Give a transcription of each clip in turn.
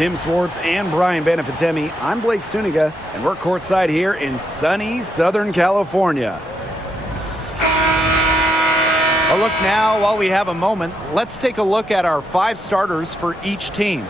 Tim Swartz and Brian Benefitemi, I'm Blake Suniga, and we're courtside here in sunny Southern California. A look now, while we have a moment, let's take a look at our 5 starters for each team.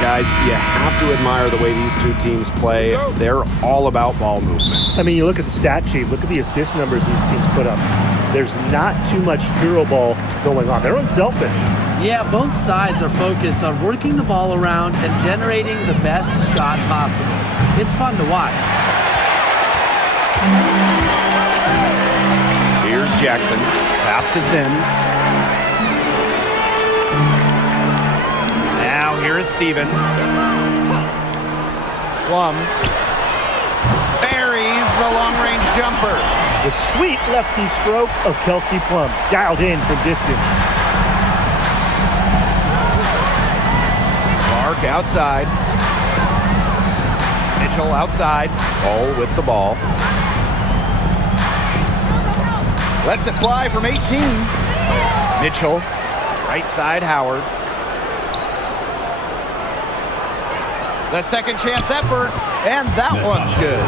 Guys, you have to admire the way these two teams play. They're all about ball movement. I mean, you look at the stat sheet, look at the assist numbers these teams put up. There's not too much hero ball going on. They're unselfish. Yeah, both sides are focused on working the ball around and generating the best shot possible. It's fun to watch. Here's Jackson. Pass to Sims. Now here is Stevens. Plum buries the long-range jumper. The sweet lefty stroke of Kelsey Plum, dialed in from distance. Clark outside. Mitchell outside. Ball with the ball. Lets it fly from 18. Mitchell. Right side Howard. The second chance effort, and that one's good.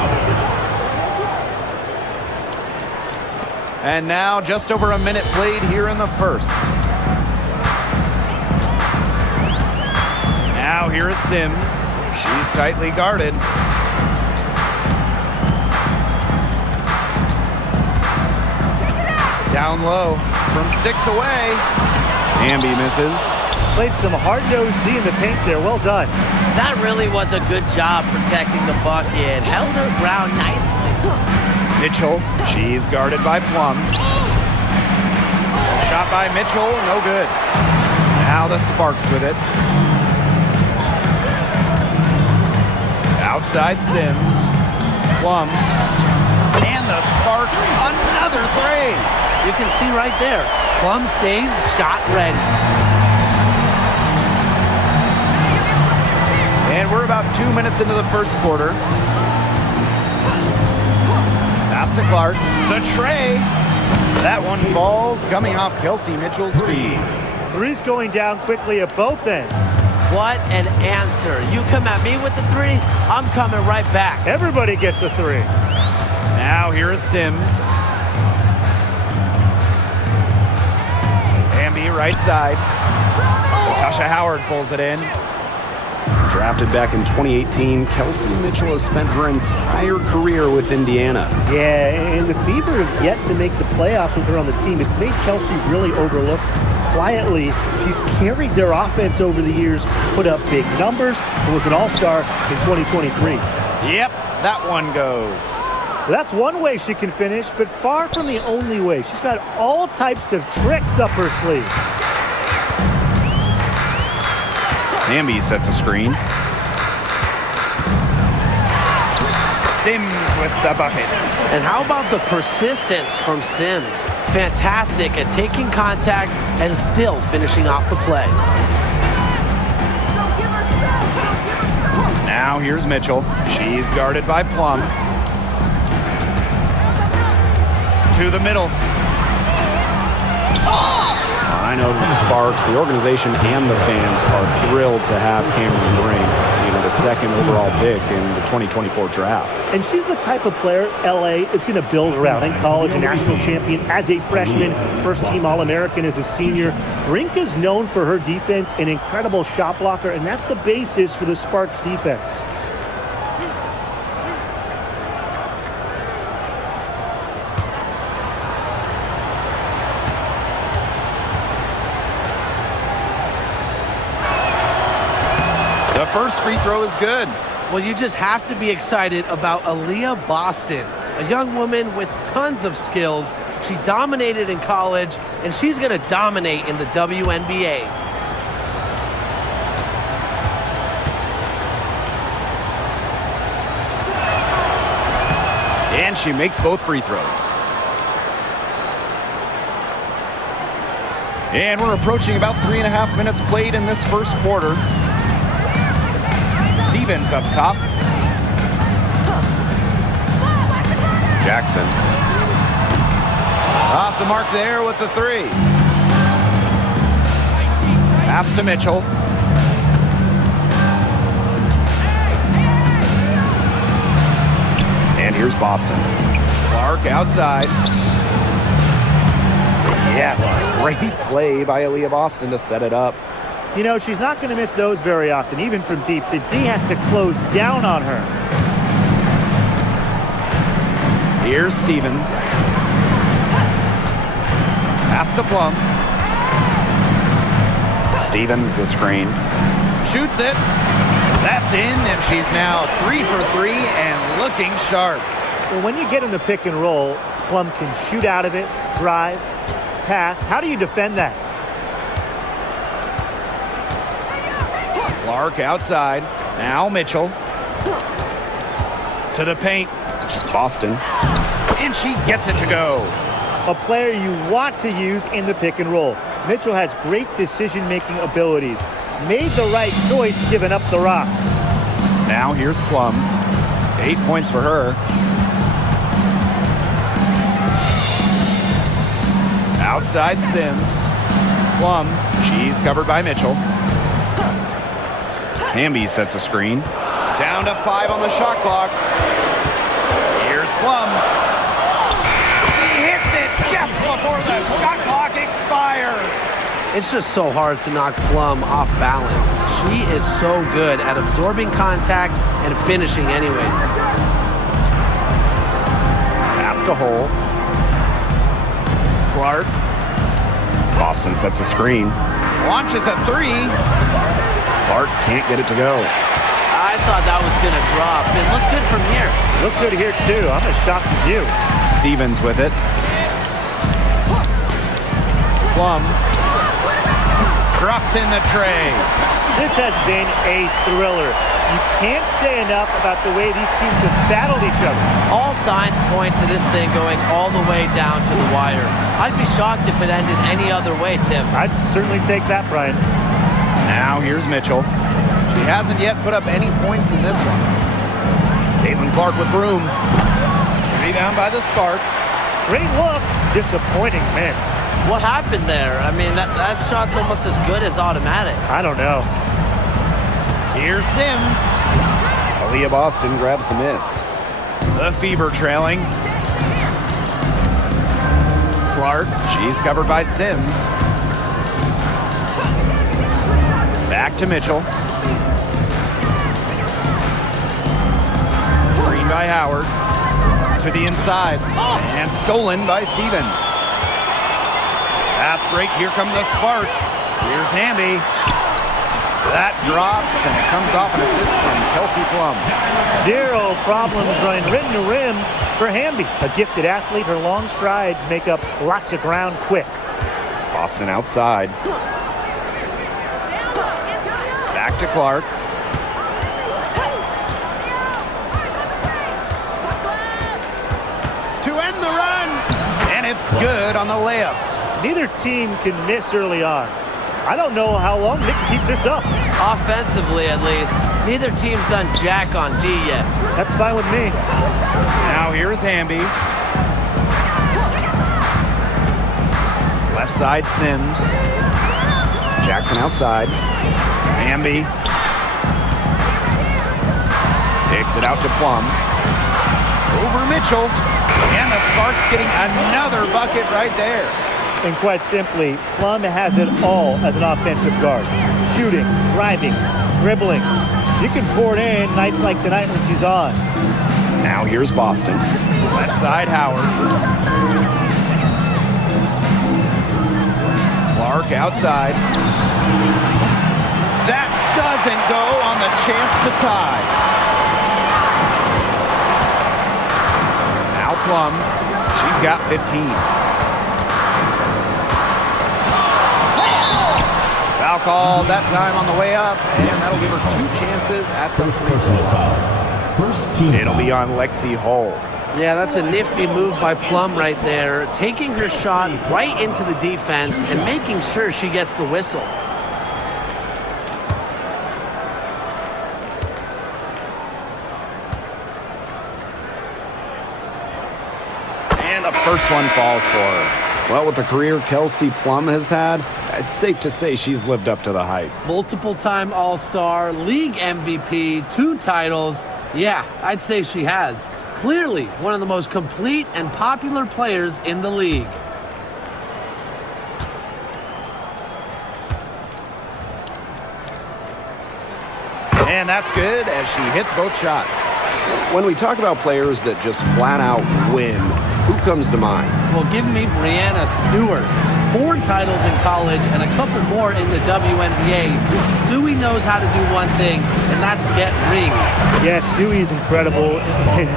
And now just over a minute played here in the first. Now here is Sims. She's tightly guarded. Down low from 6 away. Amby misses. Played some hard-nosed D in the paint there. Well done. That really was a good job protecting the bucket. Held her ground nicely. Mitchell, she's guarded by Plum. Shot by Mitchell, no good. Now the Sparks with it. Outside Sims. Plum. And the Sparks, another three. You can see right there, Plum stays shot ready. And we're about 2 minutes into the first quarter. Pass to Clark. The tray. That one falls, coming off Kelsey Mitchell's feet. Three's going down quickly at both ends. What an answer. You come at me with the 3, I'm coming right back. Everybody gets a 3. Now here is Sims. Amby right side. Tasha Howard pulls it in. Drafted back in 2018, Kelsey Mitchell has spent her entire career with Indiana. Yeah, and the Fever have yet to make the playoffs with her on the team. It's made Kelsey really overlooked. Quietly, she's carried their offense over the years, put up big numbers, and was an all-star in 2023. Yep, that one goes. That's one way she can finish, but far from the only way. She's got all types of tricks up her sleeve. Amby sets a screen. Sims with the bucket. And how about the persistence from Sims? Fantastic at taking contact and still finishing off the play. Now here's Mitchell. She's guarded by Plum. To the middle. I know the Sparks, the organization, and the fans are thrilled to have Cameron Brink, the second overall pick in the 2024 draft. And she's the type of player LA is going to build around. In college, a national champion as a freshman, first-team All-American as a senior. Brink is known for her defense, an incredible shot blocker, and that's the basis for the Sparks defense. The first free throw is good. Well, you just have to be excited about Aaliyah Boston, a young woman with tons of skills. She dominated in college, and she's going to dominate in the WNBA. And she makes both free throws. And we're approaching about 3.5 minutes played in this first quarter. Stevens up top. Jackson. Off the mark there with the three. Pass to Mitchell. And here's Boston. Clark outside. Yes, great play by Aaliyah Boston to set it up. You know, she's not going to miss those very often, even from deep. The D has to close down on her. Here's Stevens. Pass to Plum. Stevens the screen. Shoots it. That's in, and she's now 3 for 3 and looking sharp. Well, when you get in the pick and roll, Plum can shoot out of it, drive, pass. How do you defend that? Clark outside. Now Mitchell. To the paint. Boston. And she gets it to go. A player you want to use in the pick and roll. Mitchell has great decision-making abilities. Made the right choice giving up the rock. Now here's Plum. 8 points for her. Outside Sims. Plum. She's covered by Mitchell. Hamby sets a screen. Down to 5 on the shot clock. Here's Plum. He hits it just before the shot clock expires. It's just so hard to knock Plum off balance. She is so good at absorbing contact and finishing anyways. Pass to Hole. Clark. Boston sets a screen. Launches a 3. Clark can't get it to go. I thought that was going to drop. It looked good from here. Look good here, too. I'm as shocked as you. Stevens with it. Plum. Drops in the tray. This has been a thriller. You can't say enough about the way these teams have battled each other. All signs point to this thing going all the way down to the wire. I'd be shocked if it ended any other way, Tim. I'd certainly take that, Brian. Now here's Mitchell. She hasn't yet put up any points in this one. Caitlin Clark with room. Rebound by the Sparks. Great look. Disappointing miss. What happened there? I mean, that shot's almost as good as automatic. I don't know. Here's Sims. Aaliyah Boston grabs the miss. The Fever trailing. Clark, she's covered by Sims. Back to Mitchell. Screen by Howard. To the inside. And stolen by Stevens. Fast break, here come the Sparks. Here's Hamby. That drops, and it comes off an assist from Kelsey Plum. 0 problems running rim to rim for Hamby. A gifted athlete, her long strides make up lots of ground quick. Boston outside. Back to Clark. To end the run, and it's good on the layup. Neither team can miss early on. I don't know how long they can keep this up. Offensively, at least. Neither team's done jack on D yet. That's fine with me. Now here's Hamby. Left side Sims. Jackson outside. Hamby. Takes it out to Plum. Over Mitchell. And the Sparks getting another bucket right there. And quite simply, Plum has it all as an offensive guard. Shooting, driving, dribbling. She can pour it in nights like tonight when she's on. Now here's Boston. Left side Howard. Clark outside. That doesn't go on the chance to tie. Now Plum. She's got 15. Foul call that time on the way up, and that'll give her 2 chances at the free throw. It'll be on Lexi Hull. Yeah, that's a nifty move by Plum right there, taking her shot right into the defense and making sure she gets the whistle. And the first one falls for her. Well, with the career Kelsey Plum has had, it's safe to say she's lived up to the hype. Multiple-time All-Star, league MVP, 2 titles. Yeah, I'd say she has. Clearly one of the most complete and popular players in the league. And that's good as she hits both shots. When we talk about players that just flat out win, who comes to mind? Well, give me Brianna Stewart. 4 titles in college and a couple more in the WNBA. Stewie knows how to do one thing, and that's get rings. Yeah, Stewie is incredible, and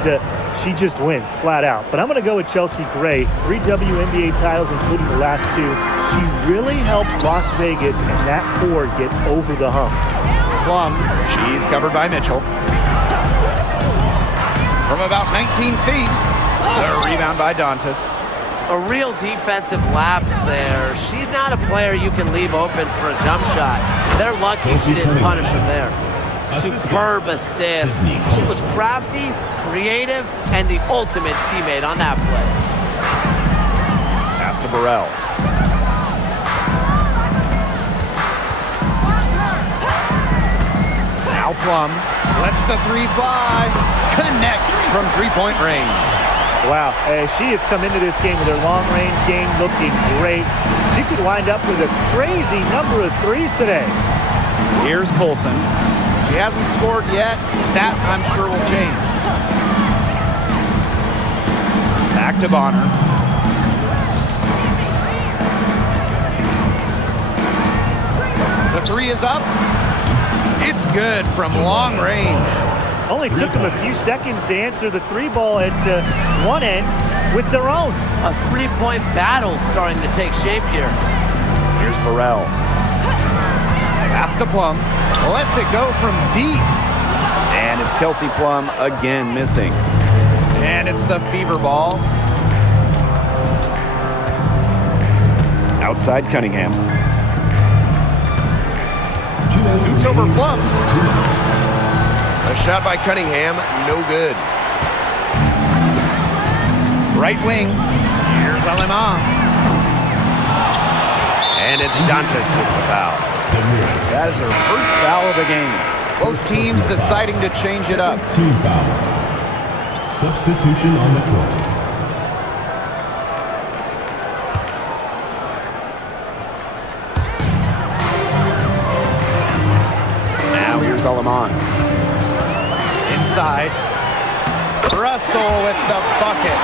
she just wins, flat out. But I'm going to go with Chelsea Gray. 3 WNBA titles, including the last 2. She really helped Las Vegas and that core get over the hump. Plum, she's covered by Mitchell. From about 19 feet, the rebound by Dantas. A real defensive lapse there. She's not a player you can leave open for a jump shot. They're lucky she didn't punish him there. Superb assist. She was crafty, creative, and the ultimate teammate on that play. Pass to Burrell. Now Plum lets the 3 fly. Connects from 3-point range. Wow, she has come into this game with her long-range game looking great. She could wind up with a crazy number of 3s today. Here's Colson. She hasn't scored yet. That, I'm sure, will change. Back to Bonner. The 3 is up. It's good from long range. Only took them a few seconds to answer the 3 ball at one end with their own. A 3-point battle starting to take shape here. Here's Burrell. Pass to Plum. Lets it go from deep. And it's Kelsey Plum again missing. And it's the fever ball. Outside Cunningham. Shoots over Plum. A shot by Cunningham, no good. Right wing, here's Alema. And it's Dantas with the foul. That is her first foul of the game. Both teams deciding to change it up. Team foul. Substitution on the court. Now here's Alaman. Inside. Russell with the bucket.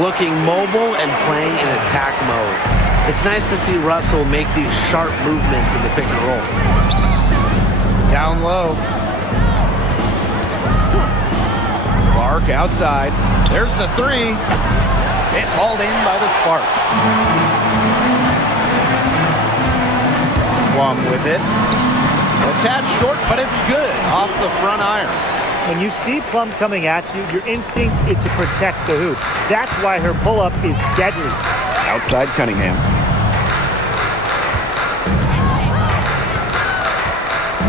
Looking mobile and playing in attack mode. It's nice to see Russell make these sharp movements in the pick and roll. Down low. Clark outside. There's the 3. It's hauled in by the Sparks. Plum with it. A tad short, but it's good off the front iron. When you see Plum coming at you, your instinct is to protect the hoop. That's why her pull-up is deadly. Outside Cunningham.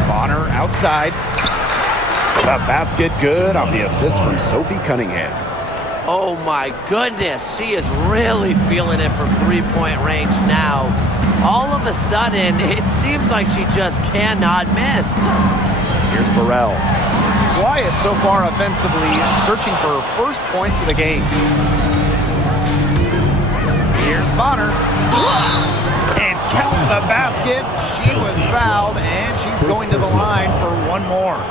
Bonner outside. The basket good off the assist from Sophie Cunningham. Oh my goodness, she is really feeling it from 3-point range now. All of a sudden, it seems like she just cannot miss. Here's Burrell. Quiet so far offensively, searching for her first points of the game. Here's Bonner. And count the basket. She was fouled, and she's going to the line for one more.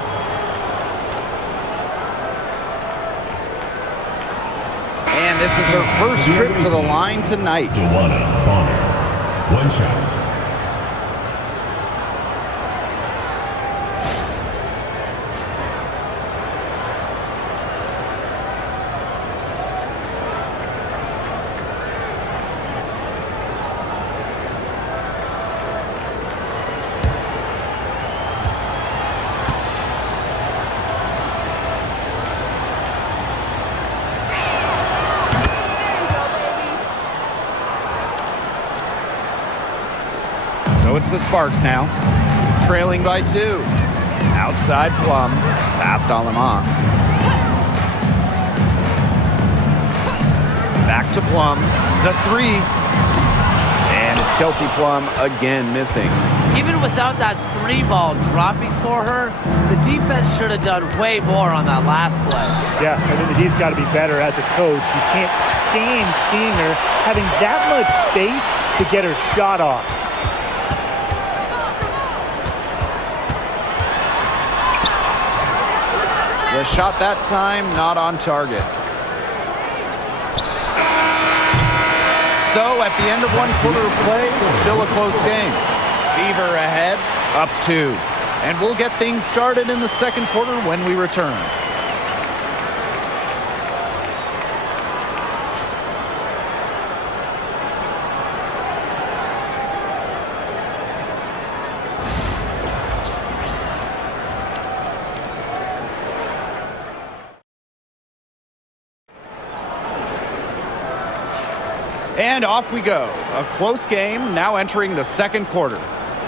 And this is her first trip to the line tonight. Joanna Bonner. 1 shot. So it's the Sparks now, trailing by 2. Outside Plum, past Alema. Back to Plum. The three. And it's Kelsey Plum again missing. Even without that three ball dropping for her, the defense should have done way more on that last play. Yeah, I mean, he's got to be better as a coach. You can't stand seeing her having that much space to get her shot off. The shot that time, not on target. So at the end of one quarter of play, still a close game. Fever ahead, up 2. And we'll get things started in the second quarter when we return. And off we go. A close game now entering the second quarter.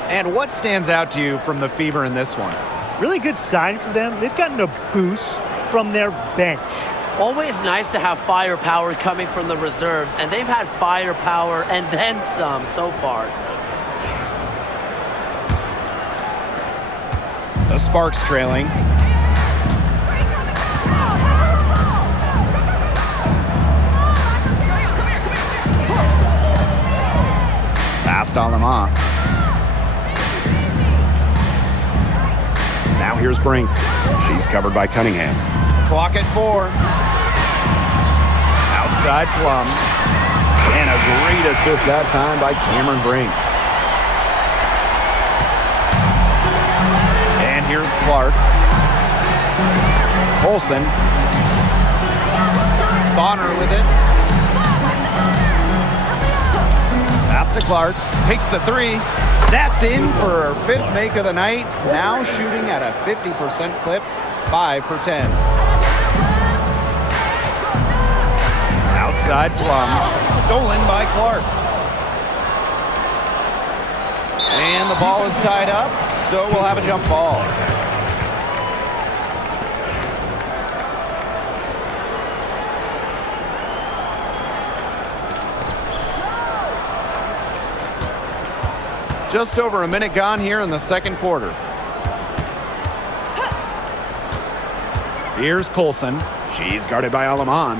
And what stands out to you from the Fever in this one? Really good sign for them. They've gotten a boost from their bench. Always nice to have firepower coming from the reserves, and they've had firepower and then some so far. The Sparks trailing. Passed on them off. Now here's Brink. She's covered by Cunningham. Clock at 4. Outside Plum. And a great assist that time by Cameron Brink. And here's Clark. Olsen. Bonner with it. Pass to Clark. Takes the 3. That's in for her 5th make of the night. Now shooting at a 50% clip. 5 for 10. Outside Plum. Stolen by Clark. And the ball is tied up, so we'll have a jump ball. Just over a minute gone here in the second quarter. Here's Colson. She's guarded by Alaman.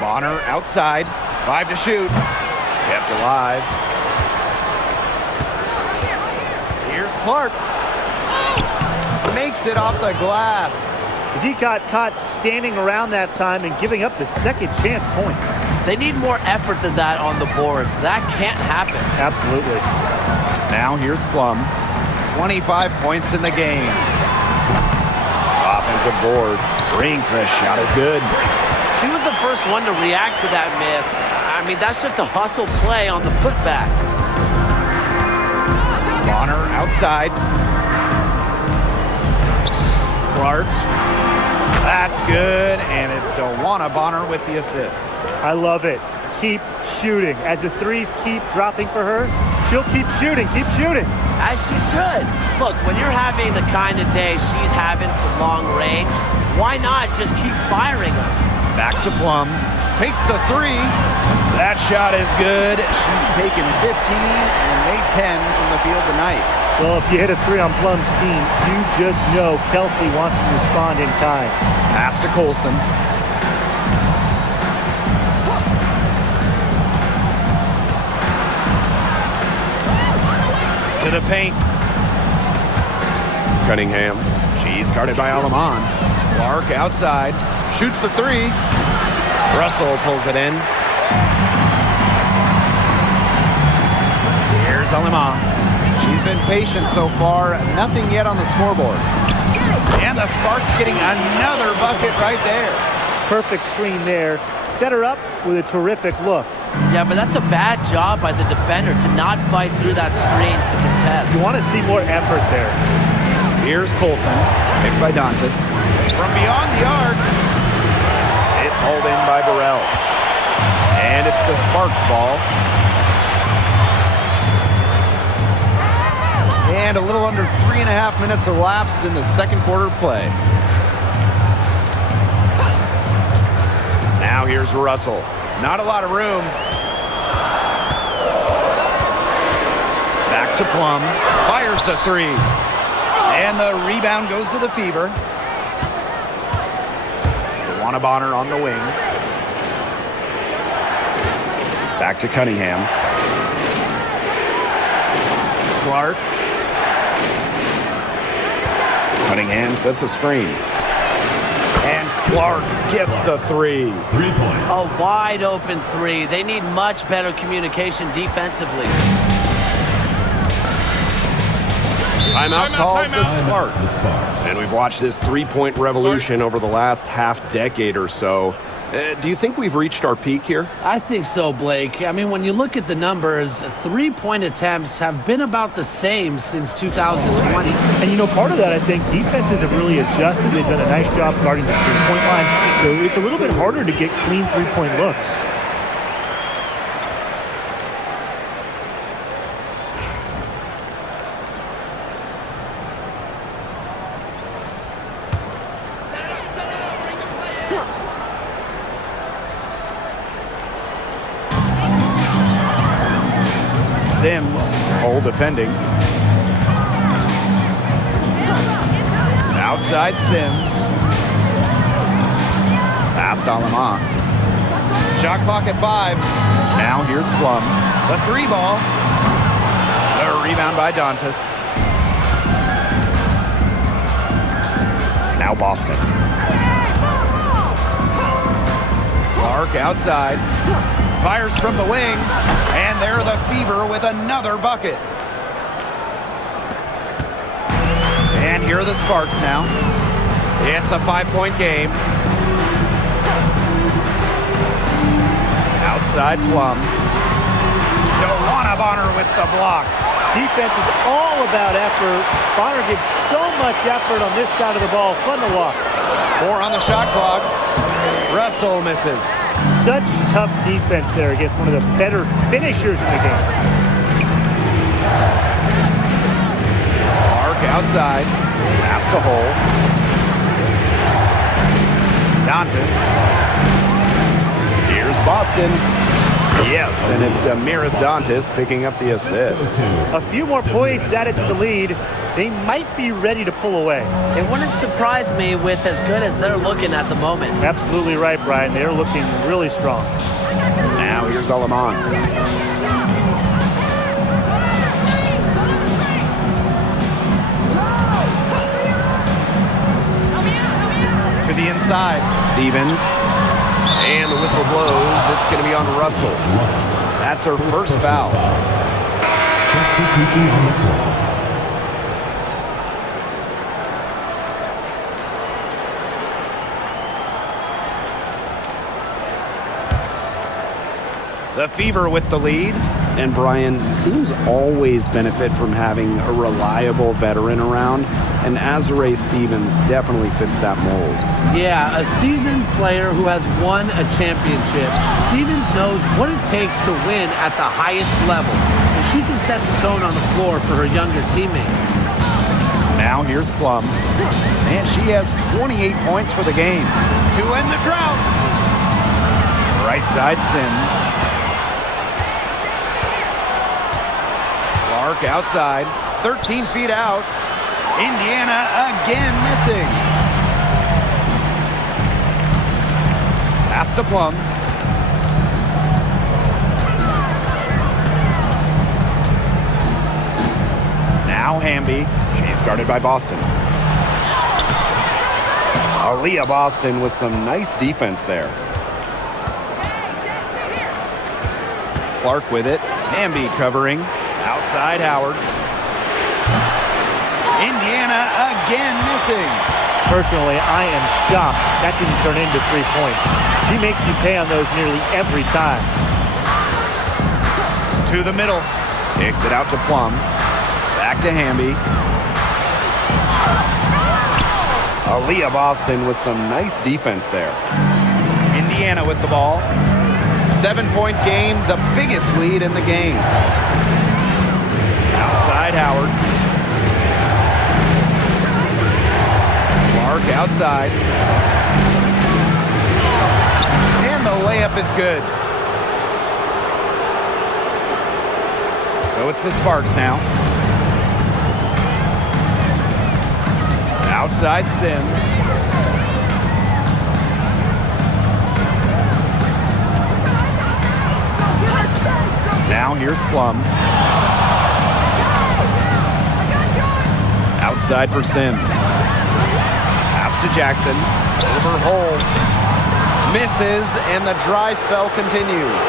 Bonner outside. 5 to shoot. Kept alive. Here's Clark. Makes it off the glass. He got caught standing around that time and giving up the second chance points. They need more effort than that on the boards. That can't happen. Absolutely. Now here's Plum. 25 points in the game. Offensive board. Brink, the shot is good. She was the first one to react to that miss. I mean, that's just a hustle play on the putback. Bonner outside. Clark. That's good, and it's Dewana Bonner with the assist. I love it. Keep shooting. As the threes keep dropping for her, she'll keep shooting. Keep shooting. As she should. Look, when you're having the kind of day she's having for long range, why not just keep firing her? Back to Plum. Takes the 3. That shot is good. She's taken 15 and made 10 from the field tonight. Well, if you hit a 3 on Plum's team, you just know Kelsey wants to respond in kind. Pass to Colson. To the paint. Cunningham. She's guarded by Alaman. Clark outside. Shoots the 3. Russell pulls it in. Here's Alima. She's been patient so far. Nothing yet on the scoreboard. And the Sparks getting another bucket right there. Perfect screen there. Set her up with a terrific look. Yeah, but that's a bad job by the defender to not fight through that screen to contest. You want to see more effort there. Here's Colson. Picked by Dantas. From beyond the arc. It's hauled in by Burrell. And it's the Sparks ball. And a little under 3.5 minutes elapsed in the second quarter play. Now here's Russell. Not a lot of room. Back to Plum. Fires the three. And the rebound goes to the Fever. Bonner on the wing. Back to Cunningham. Clark. Cunningham sets a screen. And Clark gets the three. 3 points. A wide open three. They need much better communication defensively. Timeout called the Sparks. The Sparks. And we've watched this three-point revolution over the last half-decade or so. Do you think we've reached our peak here? I think so, Blake. I mean, when you look at the numbers, 3-point attempts have been about the same since 2020. And, you know, part of that, I think, defenses have really adjusted. They've done a nice job guarding the three-point line. So it's a little bit harder to get clean three-point looks. Sims, hole defending. Outside Sims. Past Alaman. Shot clock at 5. Now here's Plum. The three ball. The rebound by Dantas. Now Boston. Clark outside. Fires from the wing, and they're the Fever with another bucket. And here are the Sparks now. It's a 5-point game. Outside Plum. Bonner with the block. Defense is all about effort. Bonner gives so much effort on this side of the ball. Fun to watch. 4 on the shot clock. Russell misses. Such tough defense there against one of the better finishers in the game. Clark outside. Past the hole. Dantas. Here's Boston. Yes, and it's Damiris Dantas picking up the assist. A few more points added to the lead. They might be ready to pull away. It wouldn't surprise me with as good as they're looking at the moment. Absolutely right, Brian. They're looking really strong. Now here's Alaman. To the inside. Stevens. And the whistle blows. It's going to be on Russell. That's her first foul. Substitution on the court. The Fever with the lead. And Brian, teams always benefit from having a reliable veteran around, and Azare Stevens definitely fits that mold. Yeah, a seasoned player who has won a championship. Stevens knows what it takes to win at the highest level, and she can set the tone on the floor for her younger teammates. Now here's Plum. And she has 28 points for the game. To end the drought. Right side Sims. Clark outside, 13 feet out. Indiana again missing. Pass to Plum. Now Hamby. She's guarded by Boston. Aaliyah Boston with some nice defense there. Clark with it. Hamby covering. Outside Howard. Indiana again missing. Personally, I am shocked that didn't turn into 3 points. She makes you pay on those nearly every time. To the middle. Kicks it out to Plum. Back to Hamby. Aaliyah Boston with some nice defense there. Indiana with the ball. 7-point game, the biggest lead in the game. Outside Howard. Clark outside. And the layup is good. So it's the Sparks now. Outside Sims. Now here's Plum. Outside for Sims. Pass to Jackson. Over hole. Misses, and the dry spell continues.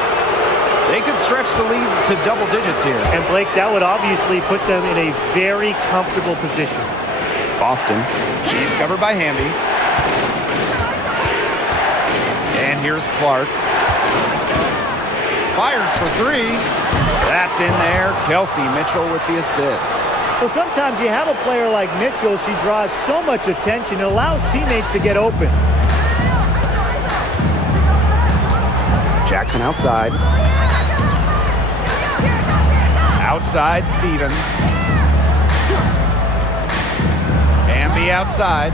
They could stretch the lead to double digits here. And Blake, that would obviously put them in a very comfortable position. Boston. She's covered by Hamby. And here's Clark. Fires for three. That's in there. Kelsey Mitchell with the assist. Well, sometimes you have a player like Mitchell. She draws so much attention. It allows teammates to get open. Jackson outside. Outside Stevens. Hamby outside.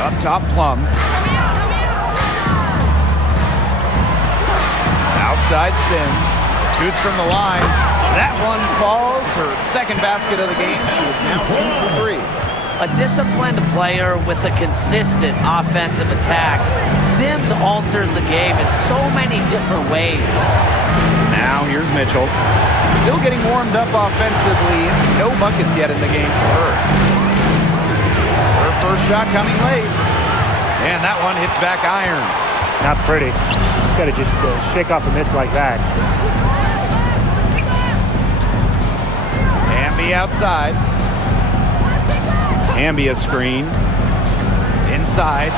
Up top Plum. Outside Sims. Shoots from the line. That one falls. Her second basket of the game. She is now 2 for 3. A disciplined player with a consistent offensive attack. Sims alters the game in so many different ways. Now here's Mitchell. Still getting warmed up offensively. No buckets yet in the game for her. Her first shot coming late. And that one hits back iron. Not pretty. Got to just shake off a miss like that. Hamby outside. Hamby a screen. Inside.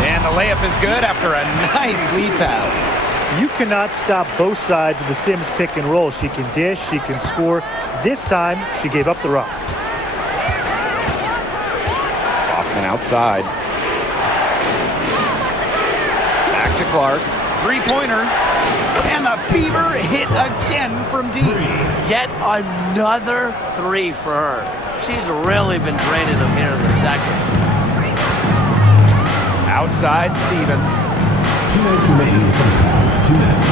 And the layup is good after a nice lead pass. You cannot stop both sides of the Sims pick and roll. She can dish, she can score. This time, she gave up the rock. Boston outside. Back to Clark. Three-pointer. And the fever hit again from deep. Yet another three for her. She's really been draining them here in the second. Outside Stevens. 2 minutes remaining in the first half. 2 minutes.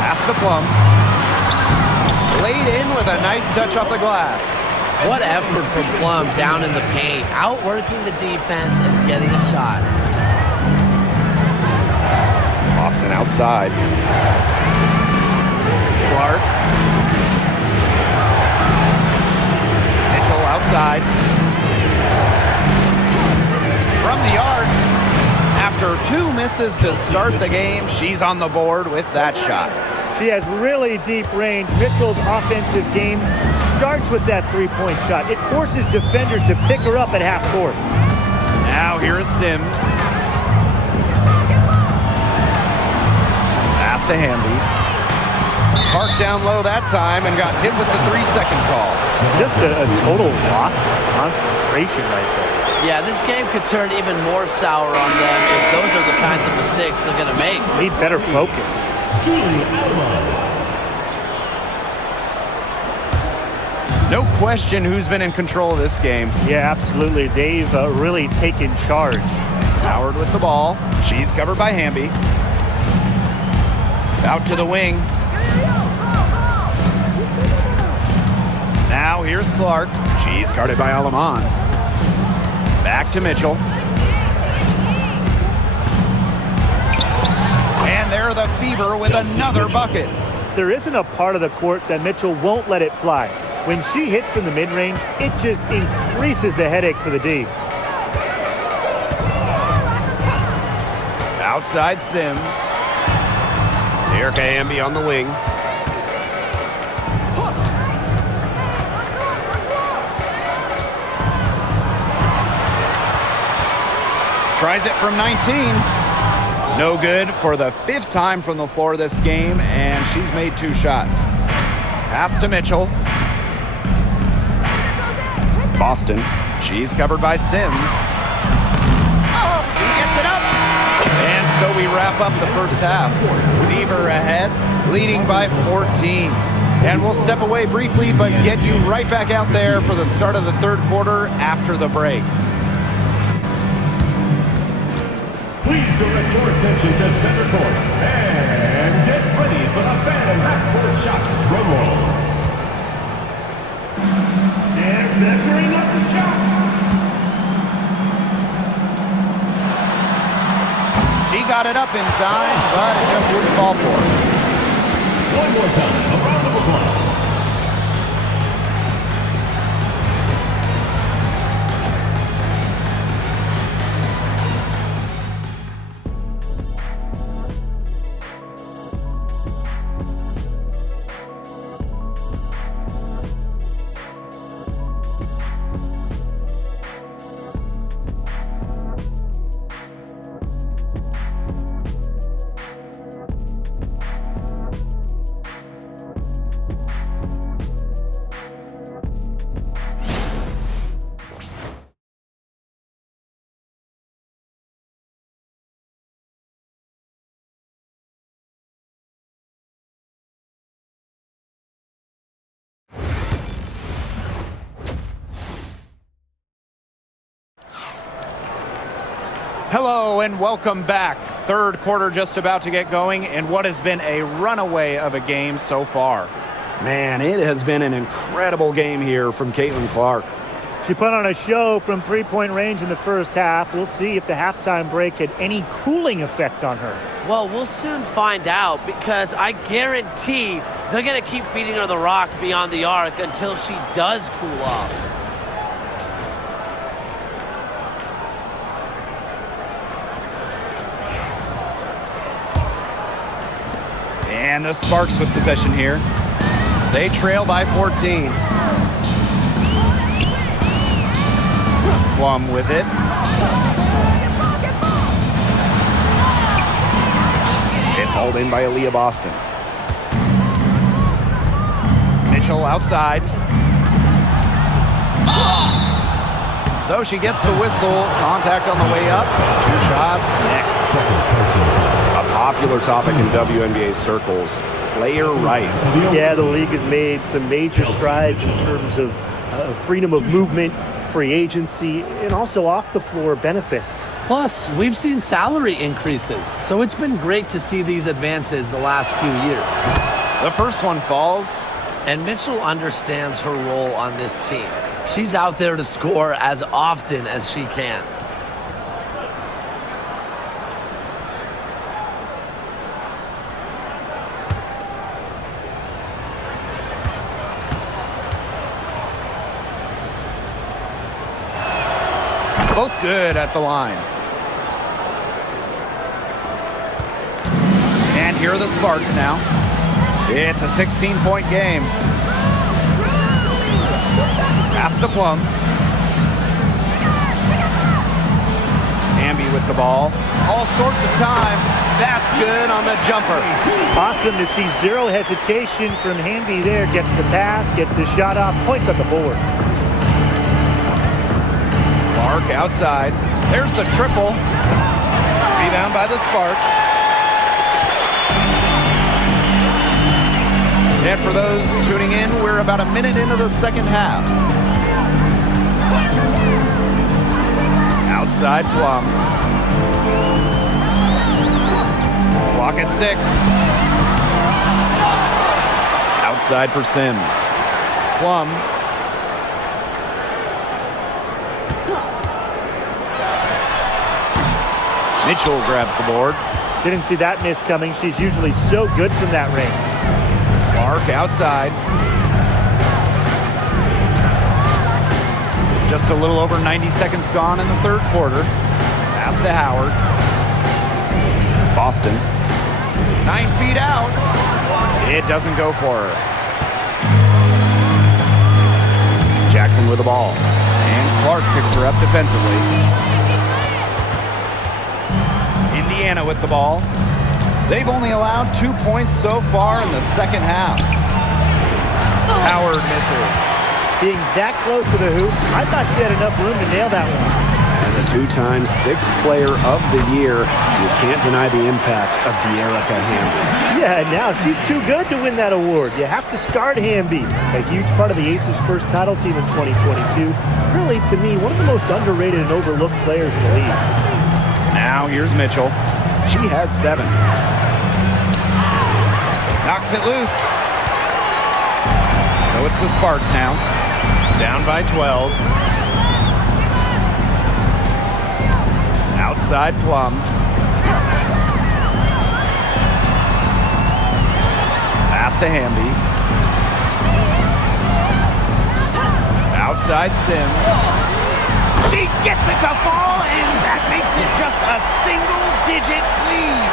Pass to Plum. Laid in with a nice touch off the glass. What effort from Plum down in the paint, outworking the defense and getting a shot. Boston outside. Clark. Mitchell outside. From the arc. After 2 misses to start the game, she's on the board with that shot. She has really deep range. Mitchell's offensive game starts with that three-point shot. It forces defenders to pick her up at half court. Now here is Sims. Pass to Hamby. Parked down low that time and got hit with the 3-second call. Just a total loss of concentration right there. Yeah, this game could turn even more sour on them if those are the kinds of mistakes they're going to make. Need better focus. No question who's been in control of this game. Yeah, absolutely. They've really taken charge. Howard with the ball. She's covered by Hamby. Out to the wing. Now here's Clark. She's guarded by Alaman. Back to Mitchell. And there the Fever with another bucket. There isn't a part of the court that Mitchell won't let it fly. When she hits from the mid-range, it just increases the headache for the D. Outside Sims. Erica Hamby on the wing. Tries it from 19. No good for the 5th time from the floor this game, and she's made 2 shots. Pass to Mitchell. Boston. She's covered by Sims. He gets it up. And so we wrap up the first half. Fever ahead, leading by 14. And we'll step away briefly, but get you right back out there for the start of the third quarter after the break. Please direct your attention to center court and get ready for the fan half-court shot drum roll. They're measuring up the shot. She got it up in time, but it just wouldn't fall for her. One more time, a round of applause. Hello and welcome back. Third quarter just about to get going in what has been a runaway of a game so far. Man, it has been an incredible game here from Clark. She put on a show from three-point range in the first half. We'll see if the halftime break had any cooling effect on her. Well, we'll soon find out because I guarantee they're going to keep feeding her the rock beyond the arc until she does cool off. And the Sparks with possession here. They trail by 14. Plum with it. It's hauled in by Aaliyah Boston. Mitchell outside. So she gets the whistle. Contact on the way up. 2 shots next. A popular topic in WNBA circles, player rights. Yeah, the league has made some major strides in terms of freedom of movement, free agency, and also off-the-floor benefits. Plus, we've seen salary increases, so it's been great to see these advances the last few years. The first one falls. And Mitchell understands her role on this team. She's out there to score as often as she can. Both good at the line. And here are the Sparks now. It's a 16-point game. Pass to Plum. Hamby with the ball. All sorts of time. That's good on the jumper. Awesome to see zero hesitation from Hamby there. Gets the pass, gets the shot off, points on the board. Clark outside. There's the triple. Rebound by the Sparks. And for those tuning in, we're about a minute into the second half. Outside Plum. Clock at 6. Outside for Sims. Plum. Mitchell grabs the board. Didn't see that miss coming. She's usually so good from that range. Clark outside. Just a little over 90 seconds gone in the third quarter. Pass to Howard. Boston. 9 feet out. It doesn't go for her. Jackson with the ball. And Clark picks her up defensively. Indiana with the ball. They've only allowed 2 points so far in the second half. Howard misses. Being that close to the hoop, I thought she had enough room to nail that one. And the two-time Sixth Player of the Year. You can't deny the impact of De'Erica Hamby. Yeah, and now she's too good to win that award. You have to start Hamby, a huge part of the Aces' first title team in 2022. Really, to me, one of the most underrated and overlooked players in the league. Now here's Mitchell. She has 7. Knocks it loose. So it's the Sparks now. Down by 12. Outside Plum. Pass to Hamby. Outside Sims. She gets it to fall, and that makes it just a single-digit lead.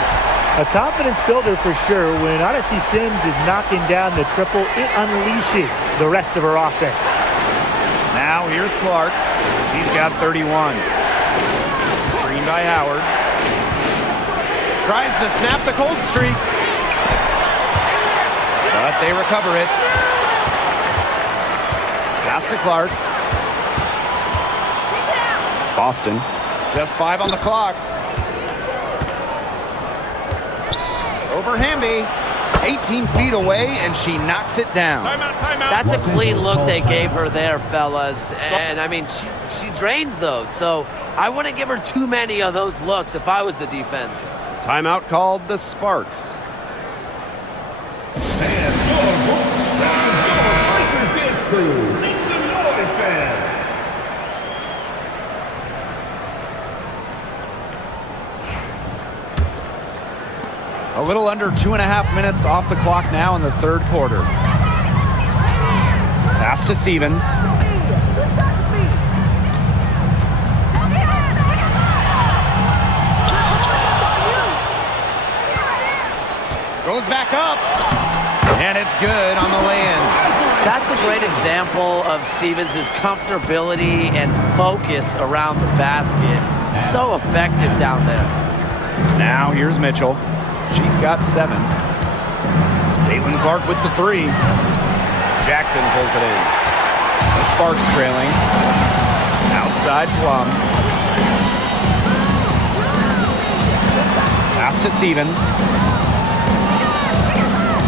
A confidence builder for sure. When Odyssey Sims is knocking down the triple, it unleashes the rest of her offense. Now here's Clark. She's got 31. Green by Howard. Tries to snap the cold streak. But they recover it. Pass to Clark. Boston. Just 5 on the clock. Over Hamby. 18 feet away, and she knocks it down. Timeout. That's a clean look they gave her there, fellas. And, I mean, she drains those. So I wouldn't give her too many of those looks if I was the defense. Timeout called the Sparks. And your host, Raptors dance crew. Make some noise, fans. A little under 2.5 minutes off the clock now in the third quarter. Pass to Stevens. Goes back up. And it's good on the lay-in. That's a great example of Stevens' comfortability and focus around the basket. So effective down there. Now here's Mitchell. She's got 7. Caitlin Clark with the 3. Jackson pulls it in. The Sparks trailing. Outside Plum. Pass to Stevens.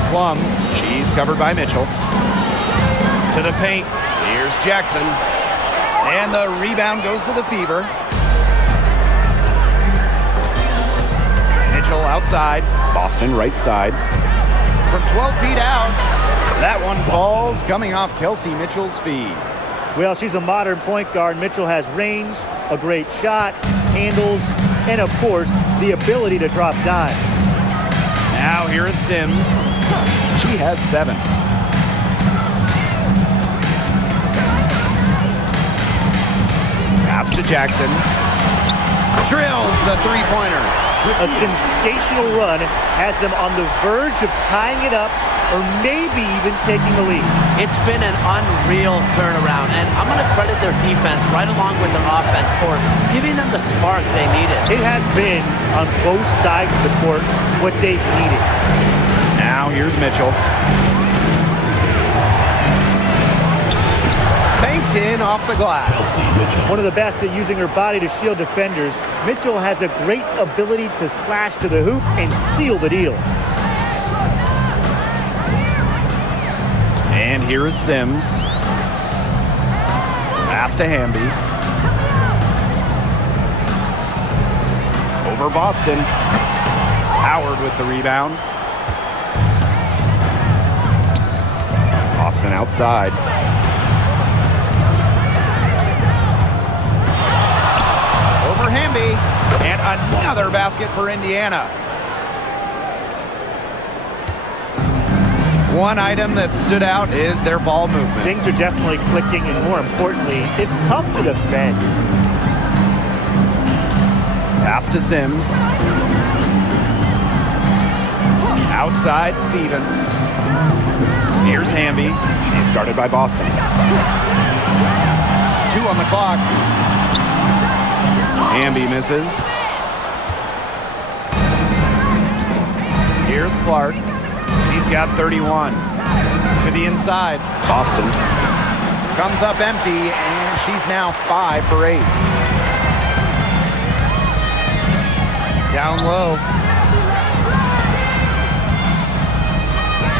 Plum. She's covered by Mitchell. To the paint. Here's Jackson. And the rebound goes to the Fever. Mitchell outside. Boston right side. From 12 feet out. That one falls coming off Kelsey Mitchell's feet. Well, she's a modern point guard. Mitchell has range, a great shot, handles, and of course, the ability to drop dimes. Now here is Sims. She has 7. Pass to Jackson. Drills the three-pointer. A sensational run has them on the verge of tying it up or maybe even taking the lead. It's been an unreal turnaround, and I'm going to credit their defense right along with their offense for giving them the spark they needed. It has been, on both sides of the court, what they've needed. Now here's Mitchell. Banked in off the glass. One of the best at using her body to shield defenders, Mitchell has a great ability to slash to the hoop and seal the deal. And here is Sims. Pass to Hamby. Over Boston. Howard with the rebound. Boston outside. Over Hamby. And another basket for Indiana. One item that stood out is their ball movement. Things are definitely clicking, and more importantly, it's tough to defend. Pass to Sims. Outside Stevens. Here's Hamby. She's guarded by Boston. 2 on the clock. Hamby misses. Here's Clark. He's got 31. To the inside. Boston. Comes up empty, and she's now 5 for 8. down low.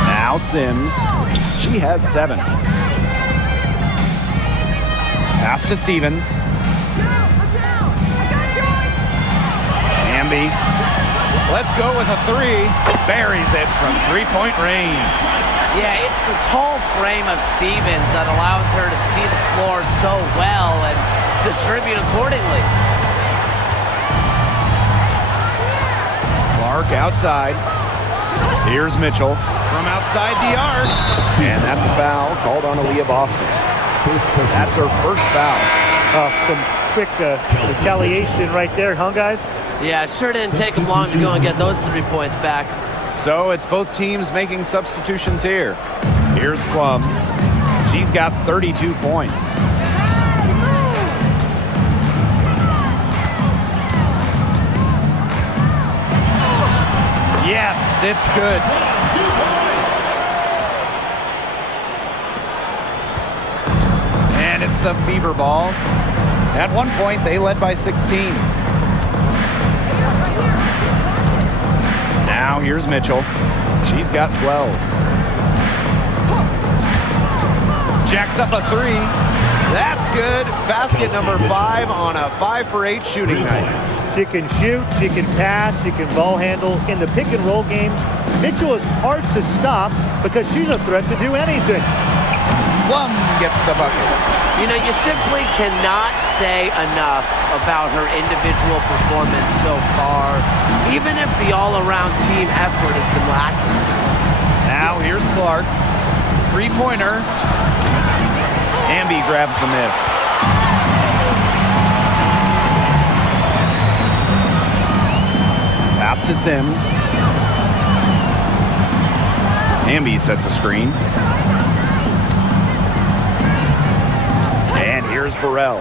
Now Sims. She has 7. Pass to Stevens. Amby. Let's go with a 3. Buries it from 3-point range. Yeah, it's the tall frame of Stevens that allows her to see the floor so well and distribute accordingly. Clark outside. Here's Mitchell From outside the arc. and that's a foul called on Aaliyah Boston. That's her first foul. Some quick retaliation right there, huh, guys? Yeah, it sure didn't take them long to go and get those 3 points back. So it's both teams making substitutions here. Here's Plum. She's got 32 points. Yes, it's good. And it's the Fever ball. At one point, they led by 16. Now here's Mitchell. She's got 12. Jacks up a 3. That's good. Basket number 5 on a 5 for 8 shooting night. She can shoot, she can pass, she can ball handle. In the pick and roll game, Mitchell is hard to stop because she's a threat to do anything. Plum gets the bucket. You know, you simply cannot say enough about her individual performance so far, even if the all-around team effort has been lacking. Now here's Clark. 3-pointer. Amby grabs the miss. Pass to Sims. Amby sets a screen. And here's Burrell.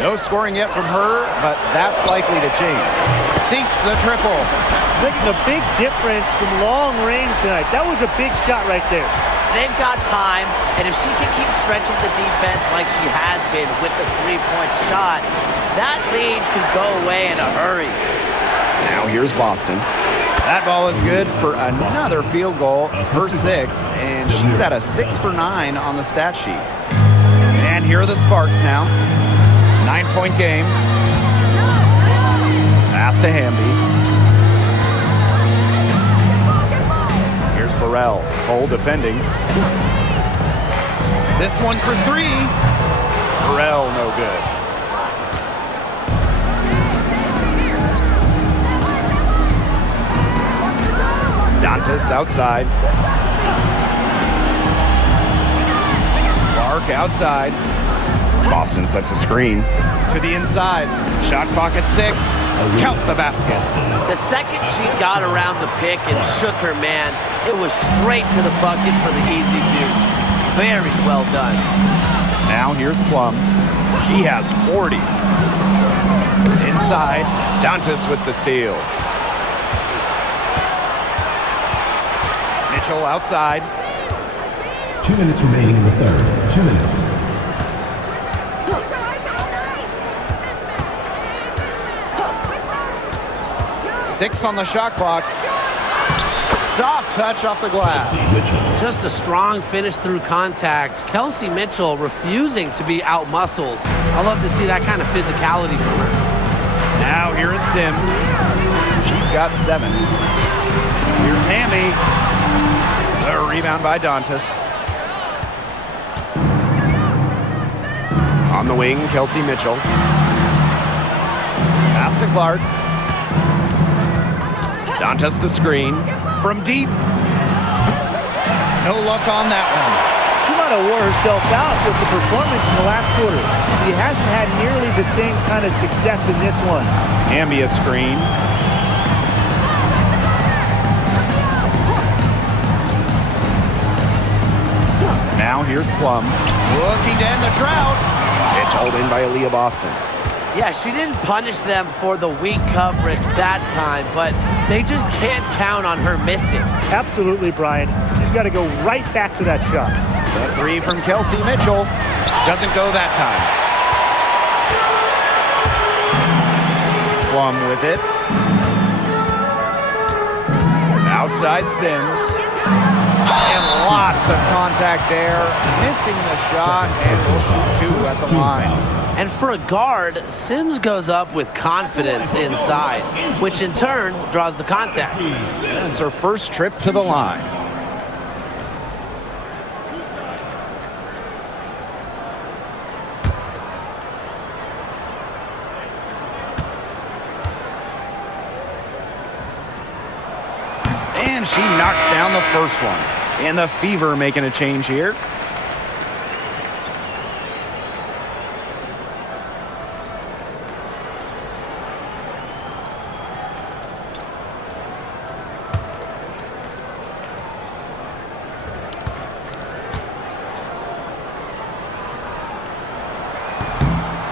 No scoring yet from her, but that's likely to change. Sinks the triple. Making a big difference from long range tonight. That was a big shot right there. They've got time, and if she can keep stretching the defense like she has been with the 3-point shot, that lead could go away in a hurry. Now here's Boston. That ball is good for another field goal, her 6th, and she's at a 6 for 9 on the stat sheet. And here are the Sparks now. 9-point game. Pass to Hamby. Here's Burrell. Cole defending. This one for 3. Burrell no good. Dantas outside. Clark outside. Boston sets a screen. To the inside. Shot clock at 6. Count the basket. The second she got around the pick and shook her man, it was straight to the bucket for the easy deuce. Very well done. Now here's Plum. He has 40. Inside. Dantas with the steal. Mitchell outside. 2 minutes remaining in the third. 2 minutes. 6 on the shot clock. Soft touch off the glass. Just a strong finish through contact. Kelsey Mitchell refusing to be out-muscled. I love to see that kind of physicality from her. Now here is Sims. She's got 7. Here's Hamby. The rebound by Dantas. On the wing, Kelsey Mitchell. Pass to Clark. Dantas the screen. From deep. No luck on that one. She might have wore herself out with the performance in the last quarter. She hasn't had nearly the same kind of success in this one. Amby a screen. Now here's Plum. Looking to end the drought. It's hauled in by Aaliyah Boston. Yeah, she didn't punish them for the weak coverage that time, but they just can't count on her missing. Absolutely, Brian. She's got to go right back to that shot. The 3 from Kelsey Mitchell. Doesn't go that time. Plum with it. Outside Sims. And lots of contact there. Missing the shot, and will shoot 2 at the line. And for a guard, Sims goes up with confidence inside, which in turn draws the contact. It's her first trip to the line. And she knocks down the first one. And the Fever making a change here.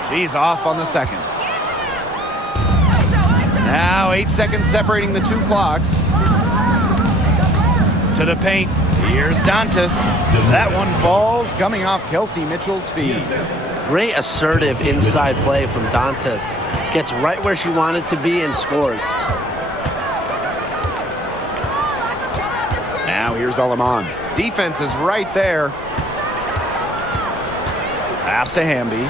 She's off on the second. Now 8 seconds separating the 2 clocks. To the paint. Here's Dantas. That one falls, coming off Kelsey Mitchell's feet. Great assertive inside play from Dantas. Gets right where she wanted to be and scores. Now here's Alaman. Defense is right there. Pass to Hamby.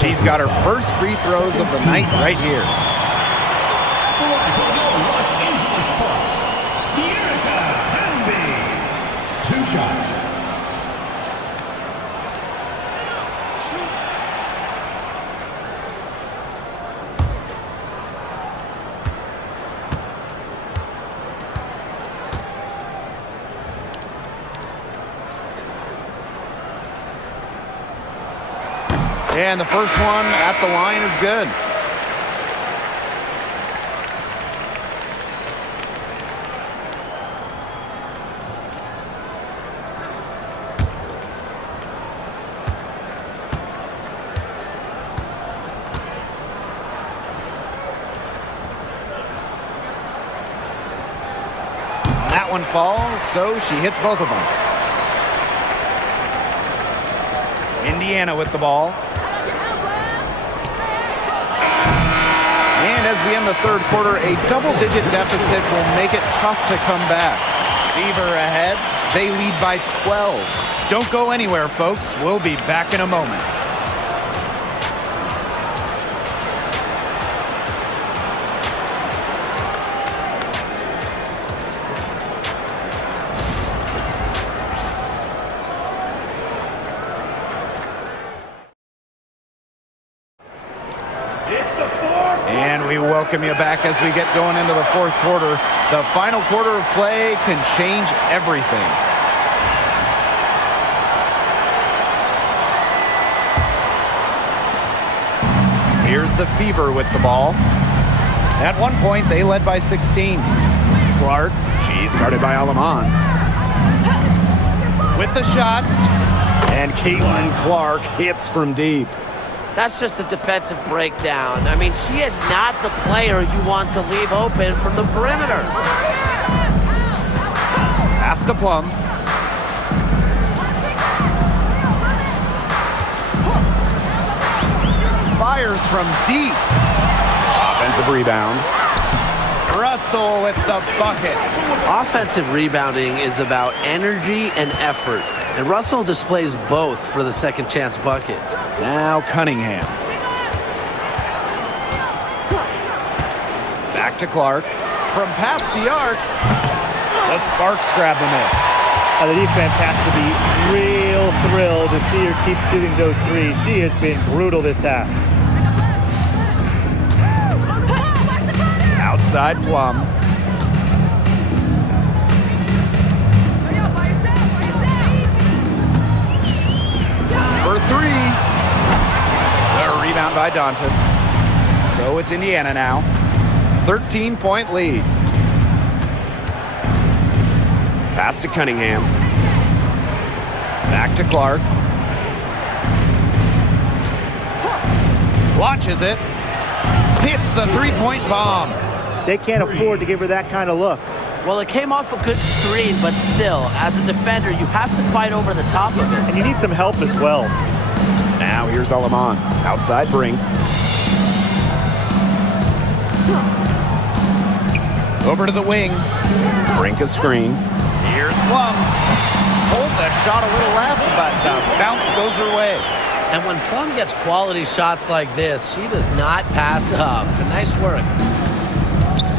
She's got her first free throws of the night right here. Los Angeles Sparks, 2 shots. And the first one at the line is good. That one falls, so she hits both of them. Indiana with the ball. And as we end the third quarter, a double-digit deficit will make it tough to come back. Fever ahead. They lead by 12. Don't go anywhere, folks. We'll be back in a moment. And we welcome you back as we get going into the fourth quarter. The final quarter of play can change everything. Here's the Fever with the ball. At one point, they led by 16. Clark, she's guarded by Alaman. With the shot. And CaitlincLark hits from deep. That's just a defensive breakdown. I mean, she is not the player you want to leave open from the perimeter. Pass to Plum. Fires from deep. Offensive rebound. Russell with the bucket. Offensive rebounding is about energy and effort, and Russell displays both for the second chance bucket. Now Cunningham. Back to Clark. From past the arc, the Sparks grab the miss. The defense has to be real thrilled to see her keep shooting those threes. She has been brutal this half. Outside Plum. For 3. A rebound by Dantas. So it's Indiana now. 13-point lead. Pass to Cunningham. Back to Clark. Launches it. Hits the three-point bomb. They can't afford to give her that kind of look. Well, it came off a good screen, but still, as a defender, you have to fight over the top of it. And you need some help as well. Now Now here's Alaman. Outside Brink. Over to the wing. Brink a screen. Here's Plum. Hold the shot a little left, but bounce goes her way. And when Plum gets quality shots like this, she does not pass up. Nice work.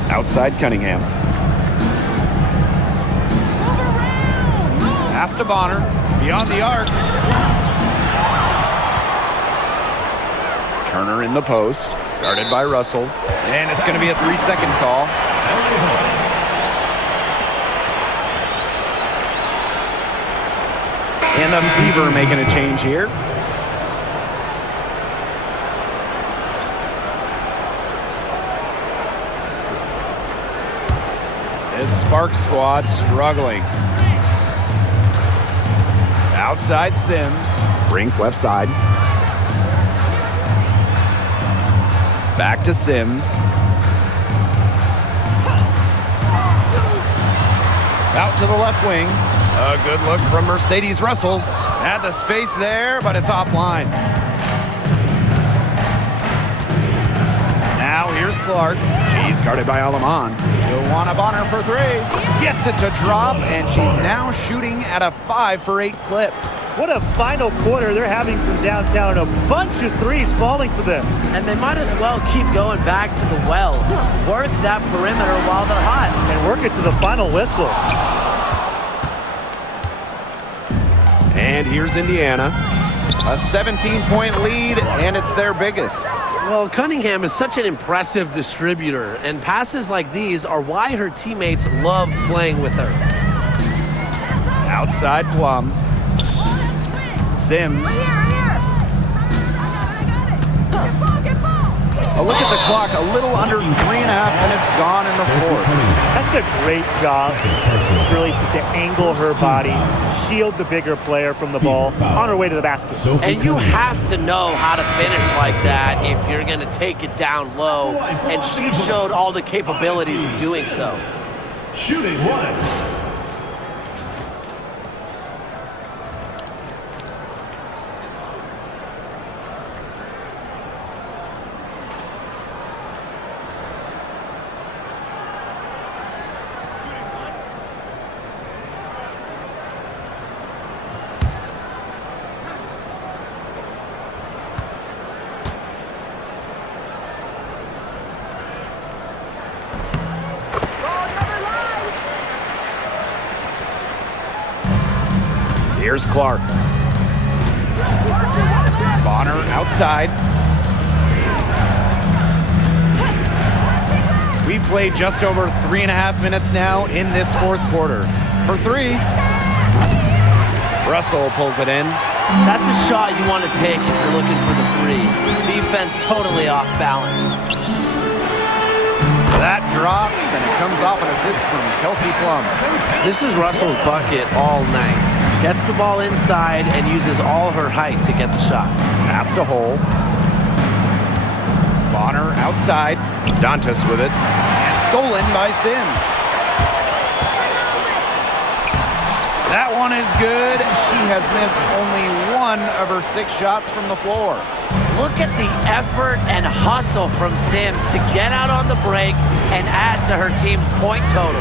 Outside Cunningham. Pass to Bonner. Beyond the arc. Turner in the post. Guarded by Russell. And it's going to be a 3-second call. And the Fever making a change here. This Sparks squad struggling. Outside Sims. Brink left side. Back to Sims. Out to the left wing. A good look from Mercedes Russell. Had the space there, but it's offline. Now here's Clark. She's guarded by Alaman. Joanna Bonner for three. Gets it to drop, and she's now shooting at a 5 for 8 clip. What a final quarter they're having from downtown. A bunch of threes falling for them. And they might as well keep going back to the well. Work that perimeter while they're hot. And work it to the final whistle. And here's Indiana. A 17-point lead, and it's their biggest. Well, Cunningham is such an impressive distributor, and passes like these are why her teammates love playing with her. Outside Plum. Sims. A look at the clock, a little under 3.5 minutes gone in the fourth. That's a great job, really, to angle her body, shield the bigger player from the ball on her way to the basket. And you have to know how to finish like that if you're going to take it down low. And she showed all the capabilities of doing so. Shooting one. Here's Clark. Bonner outside. We've played just over 3.5 minutes now in this fourth quarter. For three. Russell pulls it in. That's a shot you want to take if you're looking for the three. Defense totally off balance. That drops, and it comes off an assist from Kelsey Plum. This is Russell's bucket all night. Gets the ball inside and uses all her height to get the shot. Pass to Hole. Bonner outside. Dantas with it. And stolen by Sims. That one is good. She has missed only 1 of her 6 shots from the floor. Look at the effort and hustle from Sims to get out on the break and add to her team's point total.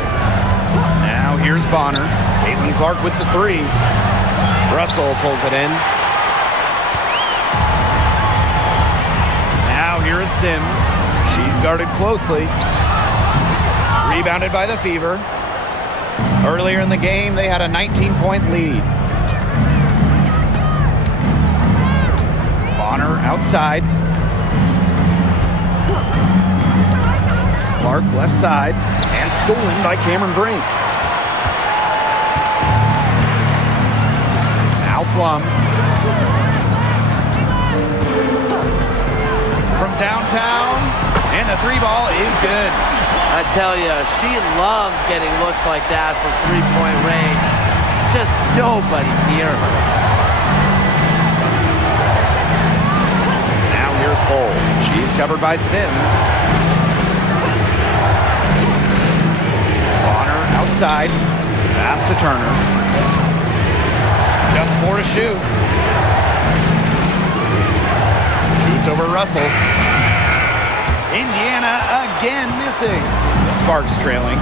Now here's Bonner. Caitlin Clark with the three. Russell pulls it in. Now here is Sims. She's guarded closely. Rebounded by the Fever. Earlier in the game, they had a 19-point lead. Bonner outside. Clark left side. And stolen by Cameron Brink. Now Plum. From downtown. And the three ball is good. I tell you, she loves getting looks like that from three-point range. Just nobody near her. Now here's Hole. She's covered by Sims. Bonner outside. Pass to Turner. Just 4 to shoot. over Russell. Indiana again missing. The Sparks trailing.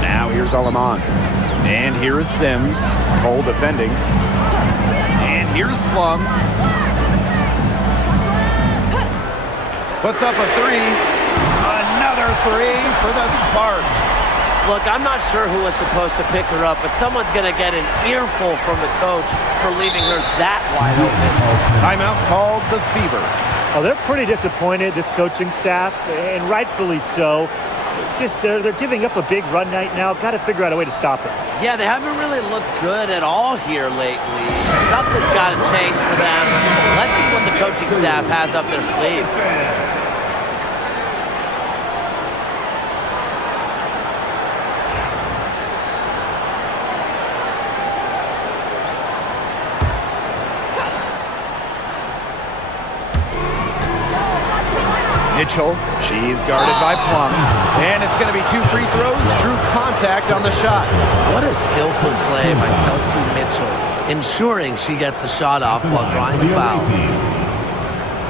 Now here's Alaman. And here is Sims. Cole defending. And here's Plum. Puts up a three. Another three for the Sparks. Look, I'm not sure who was supposed to pick her up, but someone's going to get an earful from the coach for leaving her that wide open. Timeout called the Fever. Oh, they're pretty disappointed, this coaching staff, and rightfully so. Just they're giving up a big run night now. Got to figure out a way to stop it. Yeah, they haven't really looked good at all here lately. Something's got to change for them. Let's see what the coaching staff has up their sleeve. Mitchell, she's guarded by Plum. And it's going to be 2 free throws. Drew contact on the shot. What a skillful play by Kelsey Mitchell, ensuring she gets the shot off while drawing the foul.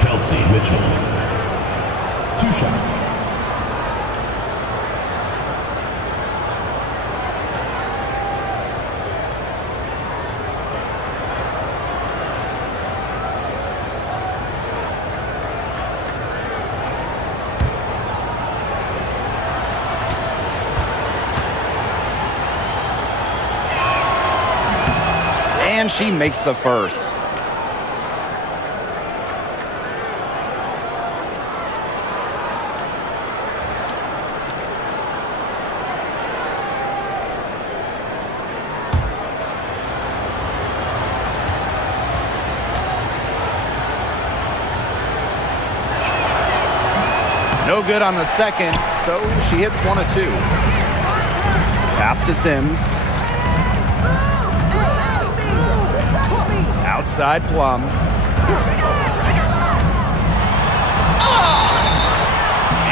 Kelsey Mitchell. 2 shots. And she makes the first. No good on the second, so she hits 1 of 2. Pass to Sims. Outside Plum.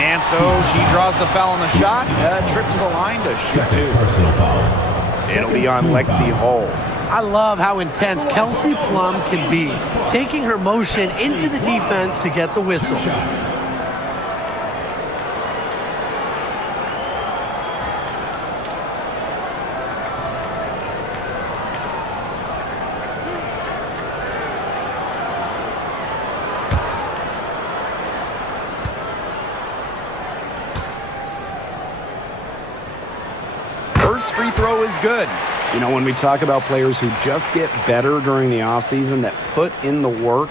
And so she draws the foul on the shot. Trip to the line to shoot 2. Personal foul. It'll be on Lexi Hull. I love how intense Kelsey Plum can be, taking her motion into the defense to get the whistle. Free throw is good. You know, when we talk about players who just get better during the offseason, that put in the work,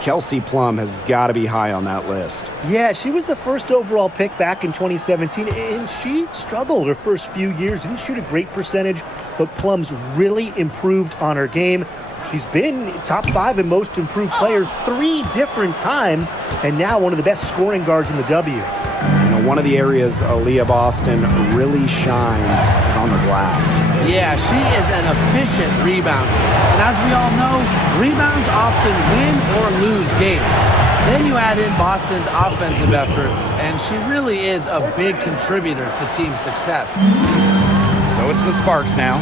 Kelsey Plum has got to be high on that list. Yeah, she was the first overall pick back in 2017, and she struggled her first few years. Didn't shoot a great percentage, but Plum's really improved on her game. She's been top 5 in most improved player 3 different times, and now one of the best scoring guards in the W. You know, one of the areas Aaliyah Boston really shines is on the glass. Yeah, she is an efficient rebounder. And as we all know, rebounds often win or lose games. Then you add in Boston's offensive efforts, and she really is a big contributor to team success. So it's the Sparks now.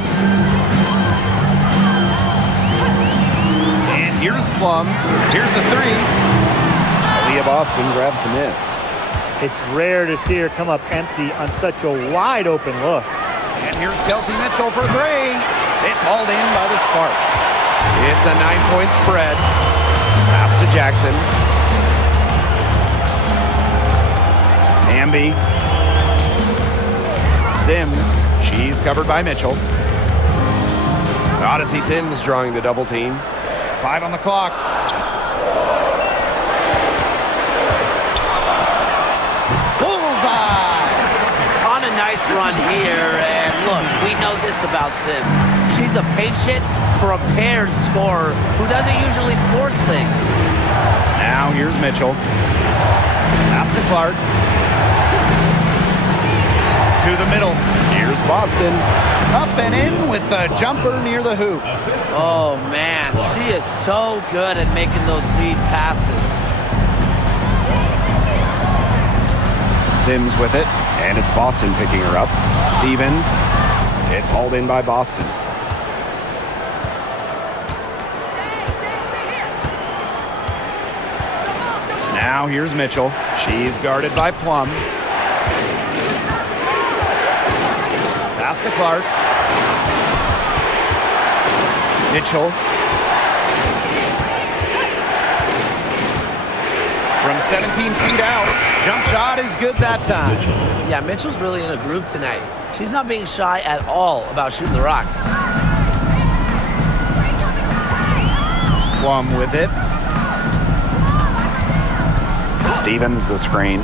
And here's Plum. Here's the 3. Aaliyah Boston grabs the miss. It's rare to see her come up empty on such a wide open look. And here's Kelsey Mitchell for 3. It's hauled in by the Sparks. It's a 9-point spread. Pass to Jackson. Amby. Sims. She's covered by Mitchell. Odyssey Sims drawing the double team. 5 on the clock. On a nice run here, and look, we know this about Sims. She's a patient, prepared scorer who doesn't usually force things. Now here's Mitchell. Pass to Clark. To the middle. Here's Boston. Up and in with the jumper near the hoop. Oh, man, she is so good at making those lead passes. Sims with it, and it's Boston picking her up. Stevens. It's hauled in by Boston. Now here's Mitchell. She's guarded by Plum. Pass to Clark. Mitchell. From 17 feet out. Jump shot is good that time. Yeah, Mitchell's really in a groove tonight. She's not being shy at all about shooting the rock. Plum with it. Stevens the screen.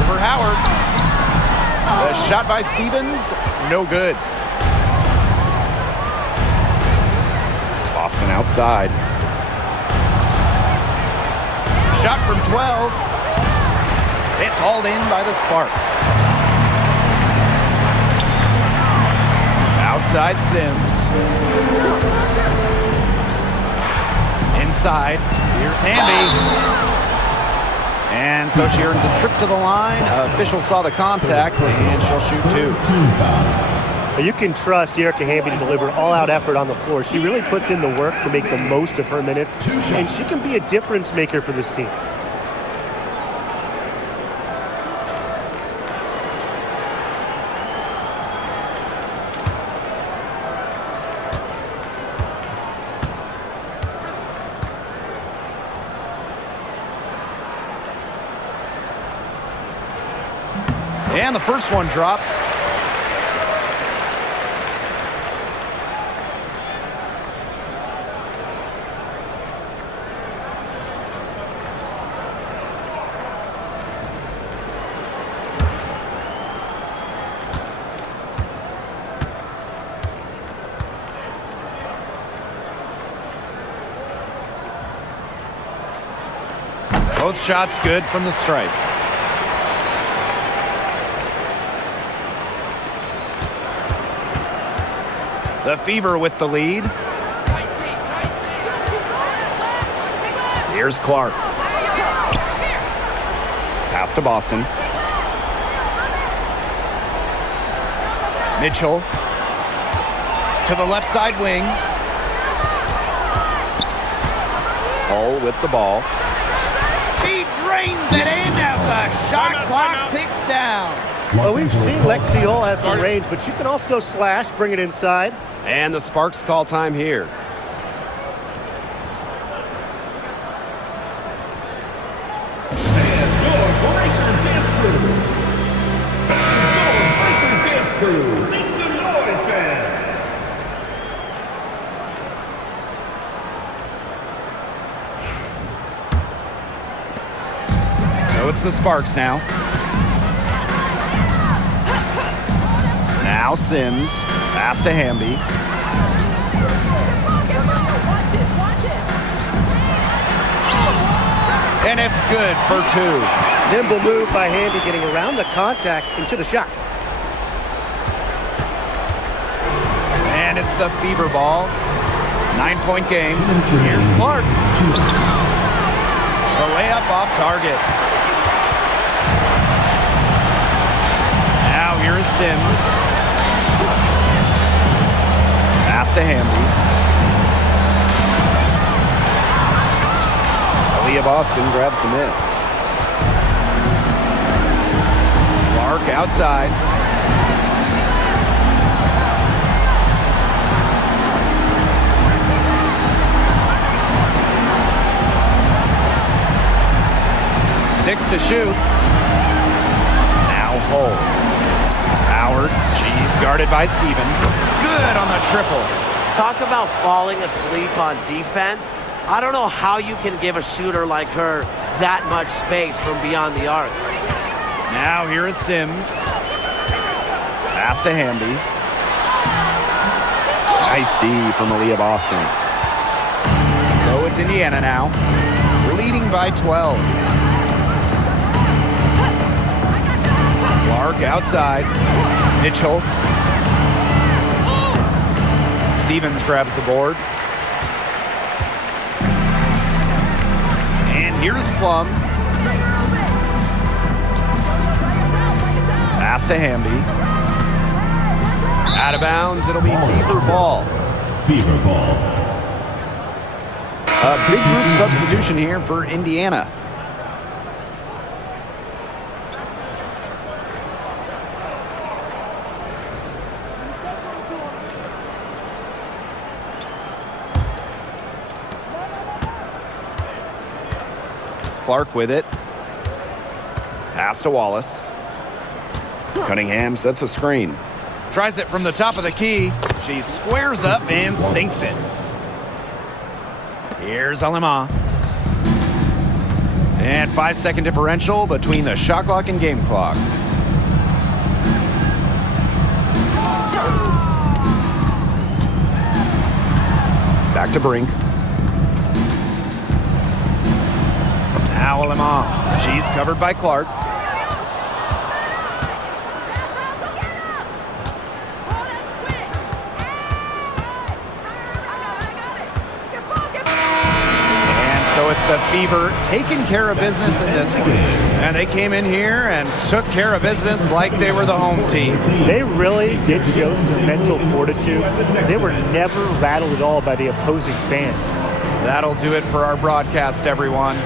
Over Howard. The shot by Stevens, no good. Boston outside. Shot from 12. It's hauled in by the Sparks. Outside Sims. Inside, here's Hamby. And so she earns a trip to the line. Official saw the contact, and she'll shoot 2. You can trust Erica Hamby to deliver all-out effort on the floor. She really puts in the work to make the most of her minutes, and she can be a difference maker for this team. And the first one drops. Both shots good from the stripe. The Fever with the lead. Here's Clark. Pass to Boston. Mitchell to the left side wing. Hull with the ball. He drains it in as the shot clock ticks down. Well, we've seen Lexi Hull has some range, but she can also slash, bring it inside. And the Sparks call time here. And your Breakers Dance Crew. Your Breakers Dance Crew. Make some noise, fans. So it's the Sparks now. Now Sims. Pass to Hamby. And it's good for 2. Nimble move by Hamby getting around the contact into the shot. And it's the Fever ball. 9-point game. Here's Clark. The layup off target. Now here's Sims. Pass to Hamby. Aaliyah Boston grabs the miss. Clark outside. Six to shoot. Now Hull. Howard. She's guarded by Stevens. Good on the triple. Talk about falling asleep on defense. I don't know how you can give a shooter like her that much space from beyond the arc. Now here is Sims. Pass to Hamby. Nice D from Aaliyah Boston. So it's Indiana now. We're leading by 12. Clark outside. Mitchell. Stevens grabs the board. And here's Plum. Pass to Hamby. Out of bounds, it'll be Fever ball. Fever ball. A big group substitution here for Indiana. Clark with it. Pass to Wallace. Cunningham sets a screen. Tries it from the top of the key. She squares up and sinks it. Here's Alema. And 5-second differential between the shot clock and game clock. Back to Brink. Now Alema. She's covered by Clark. So it's the Fever taking care of business in this one. And they came in here and took care of business like they were the home team. They really did show some mental fortitude. They were never rattled at all by the opposing fans. That'll do it for our broadcast, everyone.